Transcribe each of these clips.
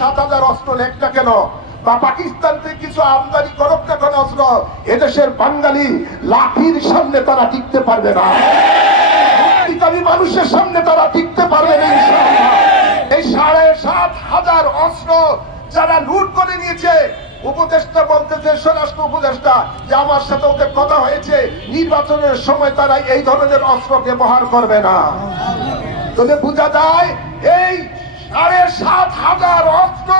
7,000 অস্ত্র লেখ না কেন, বা পাকিস্তান থেকে কিছু আমদানি করুক না কেন অস্ত্র, এদেশের বাঙালি লাঠির সামনে তারা টিকতে পারবে না, মুক্তিকামী মানুষের সামনে তারা টিকতে পারবে না ইনশাআল্লাহ। এই 7,500 অস্ত্র যারা লুট করে নিয়েছে, উপদেষ্টা বলতেছে, স্বরাষ্ট্র উপদেষ্টা, যে আমার সাথে ওদের কথা হয়েছে, নির্বাচনের সময় তারা এই ধরনের অস্ত্র ব্যবহার করবে না। তবে বোঝা যায় এই 7,500 অস্ত্র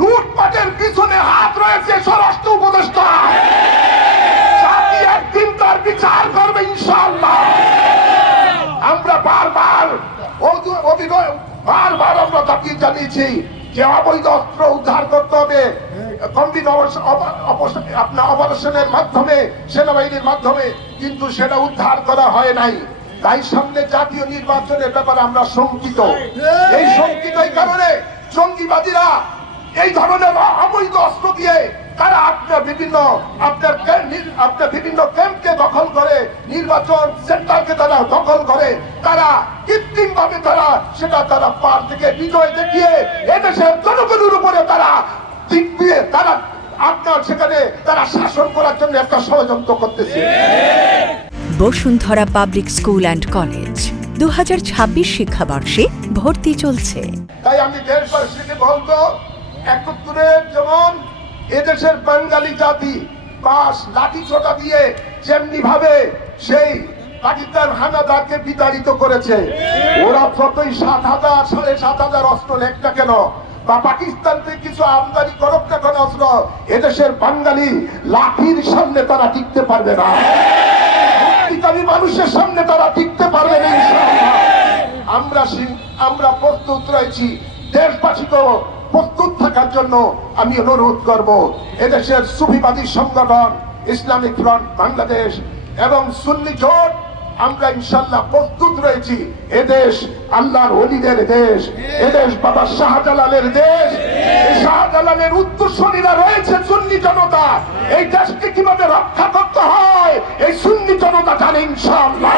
লুটপাটের পিছনে হাত রয়েছে স্বরাষ্ট্র উপদেষ্টা। জাতি একদিন তার বিচার করবে ইনশাআল্লাহ। আমরা বারবার আমরা দাবি জানিয়েছি যে অবৈধ অস্ত্র উদ্ধার করতে হবে, অপারেশনের মাধ্যমে, সেনাবাহিনীর মাধ্যমে, কিন্তু সেটা উদ্ধার করা হয় নাই। তাই সামনে জাতীয় নির্বাচনের ব্যাপারে আমরা শঙ্কিত। এই শঙ্কিত এই কারণে জঙ্গিবাদীরা এই ধরনের অবৈধ অস্ত্র দিয়ে তারা আপনার বিভিন্ন ক্যাম্পকে দখল করে, নির্বাচন সেন্টারকে তারা দখল করে, তারা কৃত্রিম ভাবে তারা পার থেকে বিজয় দেখিয়ে এদেশের জনগণের উপরে তারা জিতবে, তারা আপনার সেখানে তারা শাসন করার জন্য একটা ষড়যন্ত্র করতেছে। Bashundhara public school and college 2026 শিক্ষাবর্ষে ভর্তি চলছে। তাই আমি দেশবাসীকে বলবো, 71 যেমন এদেশের বাঙালি জাতি বাস লাঠি ছোটা দিয়ে যেমনি ভাবে সেই পাকিস্তান হানাদারকে বিতাড়িত করেছে, ওরা যতই 7,000 7,500 অস্ত্র লেখ না কেন, বা পাকিস্তান থেকে কিছু আমদানি করুক না কেন অস্ত্র, এদেশের বাঙালি লাঠির সামনে তারা টিকতে পারবে না, মুক্তিকামী মানুষের সামনে তারা টিকতে পারবে না ইনশাআল্লাহ। আমরা প্রস্তুত রয়েছি, দেশবাসীকেও প্রস্তুত থাকার জন্য আমি অনুরোধ করব। এদেশের সুফিবাদী সংগঠন ইসলামিক ফ্রন্ট বাংলাদেশ এবং সুন্নি জোট, আমরা ইনশাআল্লাহ প্রস্তুত রয়েছি। এদেশ আল্লাহর ওলিদের দেশ, এদেশ বাবা শাহজালালের দেশ। শাহজালালের উত্তরসূরিরা রয়েছে সুন্নি জনতা। এই দেশকে কিভাবে রক্ষা করতে হয় এই সুন্নি জনতা জানে ইনশাআল্লাহ।